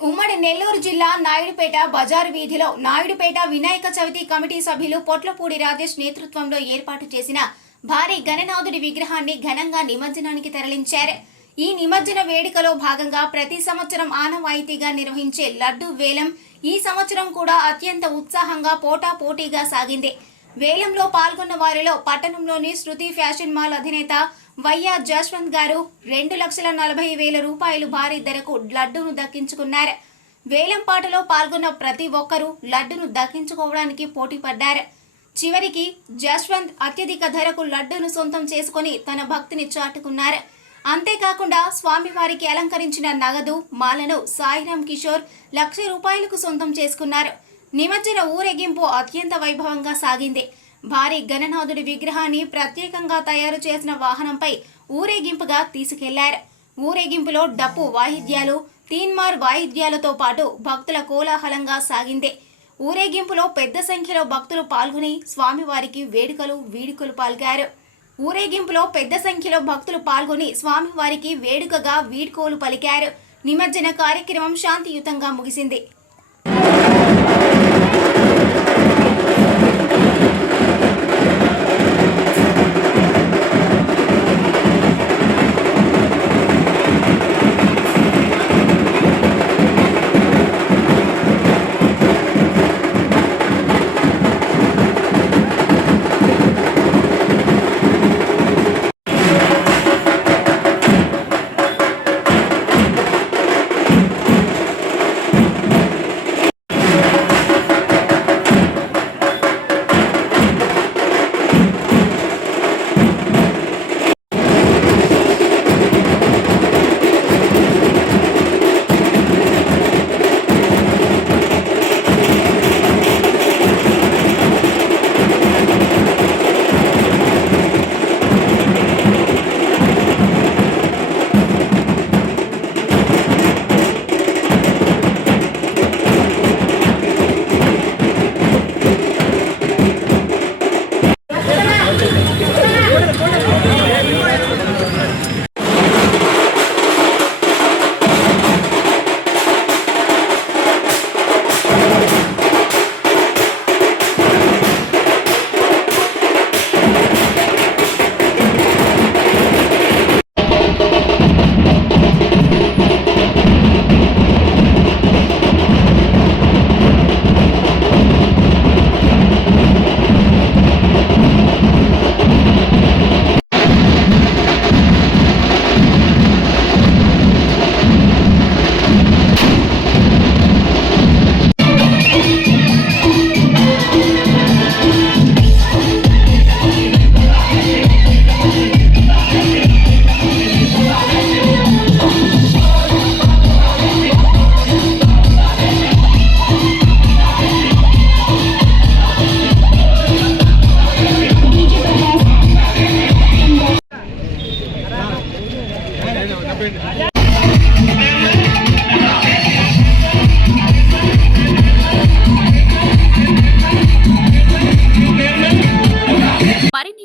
ఉమ్మడి నెల్లూరు జిల్లా నాయుడుపేట బజారు వీధిలో నాయుడుపేట వినాయక చవితి కమిటీ సభ్యులు పొట్లపూడి రాజేష్ నేతృత్వంలో ఏర్పాటు చేసిన భారీ గణనాథుడి విగ్రహాన్ని ఘనంగా నిమజ్జనానికి తరలించారు. ఈ నిమజ్జన వేడుకలో భాగంగా ప్రతి సంవత్సరం ఆనవాయితీగా నిర్వహించే లడ్డు వేలం ఈ సంవత్సరం కూడా అత్యంత ఉత్సాహంగా పోటా పోటీగా సాగింది. వేలంలో పాల్గొన్న వారిలో పట్టణంలోని శృతి ఫ్యాషన్ మాల్ అధినేత వైఆర్ జస్వంత్ గారు రెండు లక్షల నలభై వేల రూపాయలు భారీ ధరకు లడ్డూను దక్కించుకున్నారు. వేలం పాటలో పాల్గొన్న ప్రతి ఒక్కరూ లడ్డును దక్కించుకోవడానికి పోటీ పడ్డారు. చివరికి జస్వంత్ అత్యధిక ధరకు లడ్డును సొంతం చేసుకొని తన భక్తిని చాటుకున్నారు. అంతేకాకుండా స్వామివారికి అలంకరించిన నగదు మాలను సాయిరాం కిషోర్ లక్ష రూపాయలకు సొంతం చేసుకున్నారు. నిమజ్జన ఊరేగింపు అత్యంత వైభవంగా సాగింది. భారీ గణనాథుడి విగ్రహాన్ని ప్రత్యేకంగా తయారు చేసిన వాహనంపై ఊరేగింపుగా తీసుకెళ్ళారు. ఊరేగింపులో డప్పు వాయిద్యాలు తీన్మార్ వాయిద్యాలతో పాటు భక్తుల కోలాహలంగా సాగింది. ఊరేగింపులో పెద్ద సంఖ్యలో భక్తులు పాల్గొని స్వామివారికి వేడుకలు వీడుకలు పాల్గారు. ఊరేగింపులో పెద్ద సంఖ్యలో భక్తులు పాల్గొని స్వామివారికి వేడుకగా వీడ్కోలు పలికారు. నిమజ్జన కార్యక్రమం శాంతియుతంగా ముగిసింది.